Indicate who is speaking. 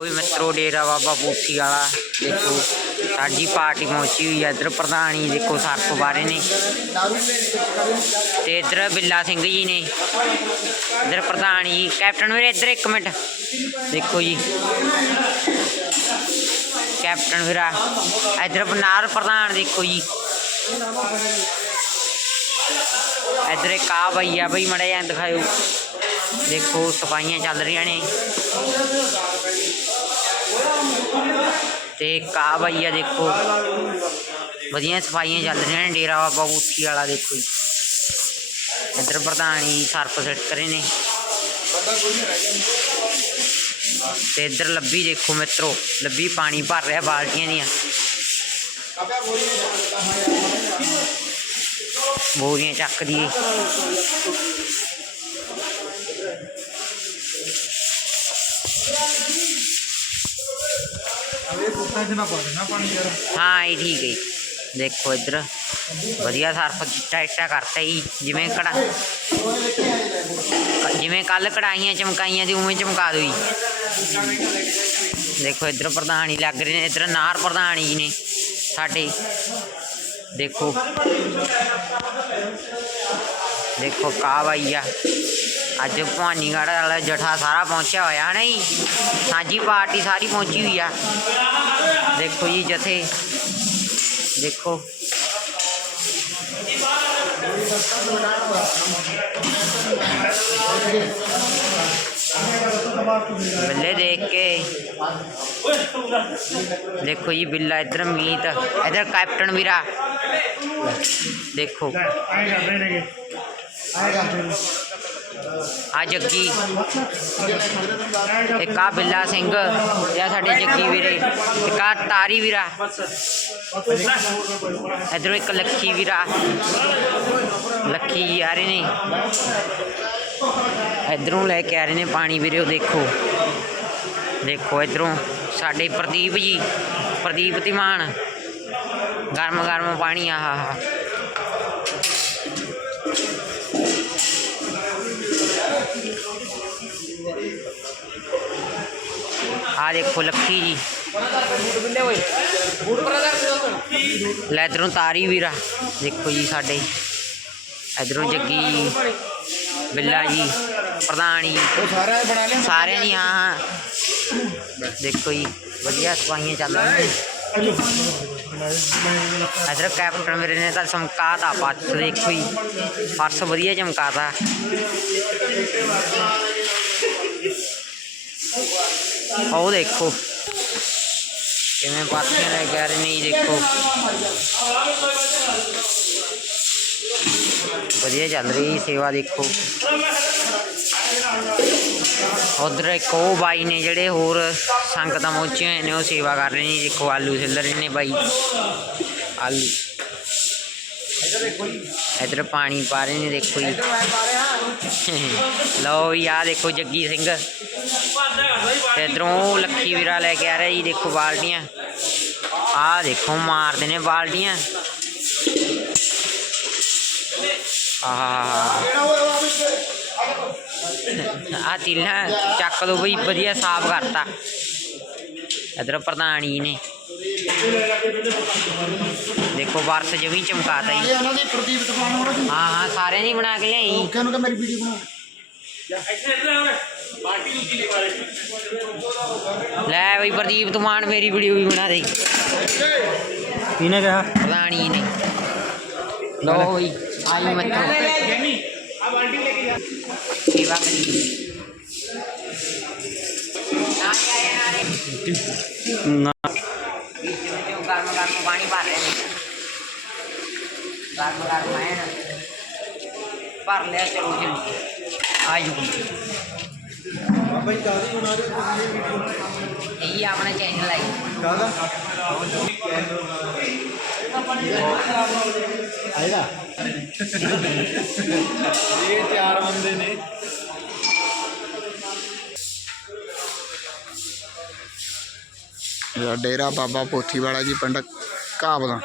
Speaker 1: મિત્રો ડેરા બાબા પોથીવાળા દેખો સાડી પાर्टी पहुँची हुई है। इधर प्रधानी देखो सरप बारे ने। इधर बिला सिंह जी ने। इधर प्रधान जी, कैप्टन वीर इधर एक मिनट। देखो जी। कैप्टन वीरा इधर बनार प्रधान, देखो जी। इधर का भैया भाई माड़ा जान दिखाओ। ਦੇਖੋ ਸਫਾਈਆਂ ਚੱਲ ਰਹੀਆਂ ਨੇ। ਤੇ ਇੱਕ ਆ ਦੇਖੋ। ਵਧੀਆ ਸਫਾਈਆਂ ਚੱਲ ਰਹੀਆਂ ਨੇ, ਡੇਰਾ ਬਾਬਾ ਬੂਥੀ ਵਾਲਾ ਦੇਖੋ ਜੀ। ਇੱਧਰ ਪ੍ਰਧਾਨ ਜੀ ਸਰਪ ਸੈੱਟ ਕਰੇ ਨੇ। ਤੇ ਇੱਧਰ ਲੱਭੀ ਦੇਖੋ ਮਿੱਤਰੋ, ਲੱਭੀ ਪਾਣੀ ਭਰ ਰਿਹਾ ਬਾਲਟੀਆਂ ਦੀਆਂ। ਬੋਰੀਆਂ ਚੱਕਦੀ ਹਾਂ ਇਹ ਠੀਕ ਹੈ ਜੀ। ਦੇਖੋ ਇੱਧਰ ਵਧੀਆ ਸਰਫ ਕੀਤਾ ਇੱਟਾ ਕਰਤਾ ਜੀ ਜਿਵੇਂ ਕੜਾ ਜਿਵੇਂ ਕੱਲ ਕੜਾਈਆਂ ਚਮਕਾਈਆਂ ਸੀ ਉਵੇਂ ਚਮਕਾ ਦਿਓ ਜੀ ਦੇਖੋ ਇੱਧਰ ਪ੍ਰਧਾਨੀ ਲੱਗ ਰਹੇ ਨੇ ਇੱਧਰ ਨਾਰ ਪ੍ਰਧਾਨੀ ਜੀ ਨੇ ਸਾਡੇ ਦੇਖੋ ਦੇਖੋ ਕਾ ਬਾਈ ਆ ਅੱਜ ਭਵਾਨੀਗੜ੍ਹ ਵਾਲਾ ਜਠਾ ਸਾਰਾ ਪਹੁੰਚਿਆ ਹੋਇਆ ਹੈ ਜੀ ਸਾਂਝੀ ਪਾਰਟੀ ਸਾਰੀ ਪਹੁੰਚੀ ਹੋਈ ਆ ਦੇਖੋ ਜੀ ਜਥੇ ਦੇਖੋ ਬੱਲੇ ਦੇਖ ਕੇ ਦੇਖੋ ਜੀ ਬਿੱਲਾ ਇੱਧਰ ਮੀਤ ਇੱਧਰ ਕੈਪਟਨ ਵੀਰਾ ਦੇਖੋ ਆਏ ਕਰਦੇ ਨੇਗੇ ਆਏ ਕਰਦੇ ਨੇ ਆ ਜੱਗੀ। ਇੱਕ ਆ ਬਿੱਲਾ ਸਿੰਘ ਇਹ ਆ ਸਾਡੇ ਜੱਗੀ ਵੀਰੇ। ਇੱਕ ਆ ਤਾਰੀ ਵੀਰਾ। ਇਧਰੋਂ ਇੱਕ ਲੱਖੀ ਵੀਰਾ। ਲੱਖੀ ਜੀ ਆ ਰਹੇ ਨੇ। ਇਧਰੋਂ ਲੈ ਕੇ ਆ ਰਹੇ ਨੇ ਪਾਣੀ ਵੀਰੇ, ਉਹ ਦੇਖੋ। ਦੇਖੋ ਇਧਰੋਂ ਸਾਡੇ ਪ੍ਰਦੀਪ ਜੀ, ਪ੍ਰਦੀਪ ਤਿਮਾਨ ਗਰਮ ਗਰਮ ਪਾਣੀ ਆਹਾ ਆ ਦੇਖੋ ਲੱਖੀ ਜੀ। ਲੈ ਇੱਧਰੋਂ ਤਾਰੀ ਵੀਰਾ। ਦੇਖੋ ਜੀ ਸਾਡੇ। ਇਧਰੋਂ ਜੱਗੀ ਬਿੱਲਾ ਜੀ, ਪ੍ਰਧਾਨ ਜੀ। ਉਹ ਸਾਰਾ ਸਾਰਿਆਂ ਦੀ, ਹਾਂ ਦੇਖੋ ਜੀ, ਵਧੀਆ ਸਵਾਈਆਂ ਚੱਲ ਰਹੀਆਂ ਇਧਰ ਕੈਪਟਨ ਮੇਰੇ ਨੇ ਤਾਂ ਚਮਕਾਤਾ ਪੱਸ ਦੇਖੋ ਜੀ। ਪਰਸ ਵਧੀਆ ਚਮਕਾਤਾ। ਉਹ ਦੇਖੋ। ਕਿਵੇਂ ਪਾਥੀਆਂ ਲੈ ਕੇ ਆ ਦੇਖੋ। ਵਧੀਆ ਚੱਲ ਰਹੀ ਸੇਵਾ ਦੇਖੋ। ਉਧਰ ਇੱਕ ਉਹ ਬਾਈ ਨੇ ਜਿਹੜੇ ਹੋਰ ਸੰਗਤਾਂ ਪਹੁੰਚੀਆਂ ਹੋਏ ਨੇ, ਉਹ ਸੇਵਾ ਕਰ ਰਹੇ ਨੇ ਦੇਖੋ, ਆਲੂ ਛਿੱਲ ਰਹੇ ਨੇ ਬਾਈ। ਆਲੂ। ਇਧਰ ਪਾਣੀ ਪਾ ਰਹੇ ਨੇ, ਦੇਖੋ ਜੀ। ਲਓ ਵੀ ਆ ਦੇਖੋ ਜੱਗੀ ਸਿੰਘ। ਤੇ ਇਧਰੋਂ ਲੱਖੀ ਵੀਰਾ ਲੈ ਕੇ ਆ ਰਿਹਾ ਜੀ, ਦੇਖੋ ਬਾਲਟੀਆਂ। ਆ ਦੇਖੋ, ਮਾਰਦੇ ਨੇ ਬਾਲਟੀਆਂ। ਆ ਤਿੱਲਾ ਚੱਕ ਲੋ ਬਈ, ਵਧੀਆ ਸਾਫ਼ ਕਰਤਾ। ਇਧਰ ਪ੍ਰਧਾਨ ਜੀ ਨੇ। ਦੇਖੋ ਵਰਸ ਜਮੀ ਚਮਕਾਤਾ ਜੀ ਇਹ ਉਹਨਾਂ ਦੀ ਪ੍ਰਦੀਪ ਦੁਕਾਨ ਉਹਨਾਂ ਦੀ ਹਾਂ ਹਾਂ ਸਾਰਿਆਂ ਦੀ ਬਣਾ ਕੇ ਲਿਆਈ ਲੋਕਾਂ ਨੂੰ ਕਿ ਮੇਰੀ ਵੀਡੀਓ ਬਣਾ ਲੈ ਬਈ ਪ੍ਰਦੀਪ ਤੁਮਾਨ ਮੇਰੀ ਵੀਡੀਓ ਵੀ ਬਣਾ ਦੇ ਕਿਹਨੇ ਕਿਹਾ ਪ੍ਰਧਾਨ ਜੀ ਨੇ ਲੋ ਬਈ ਆਈ ਮੱਤੋ ਸੇਵਾ ਕਰੀ ਨਾ ਗਰਮ ਗਰਮ ਪਾਣੀ ਭਰ काम पानी भर रहे गर्म गर्म है। भर लिया चलो जल्दी
Speaker 2: आइयो तो यही अपना चैनल आई ये चार बंदे ने। डेरा बाबा पोथी वाला जी पंडक cabra.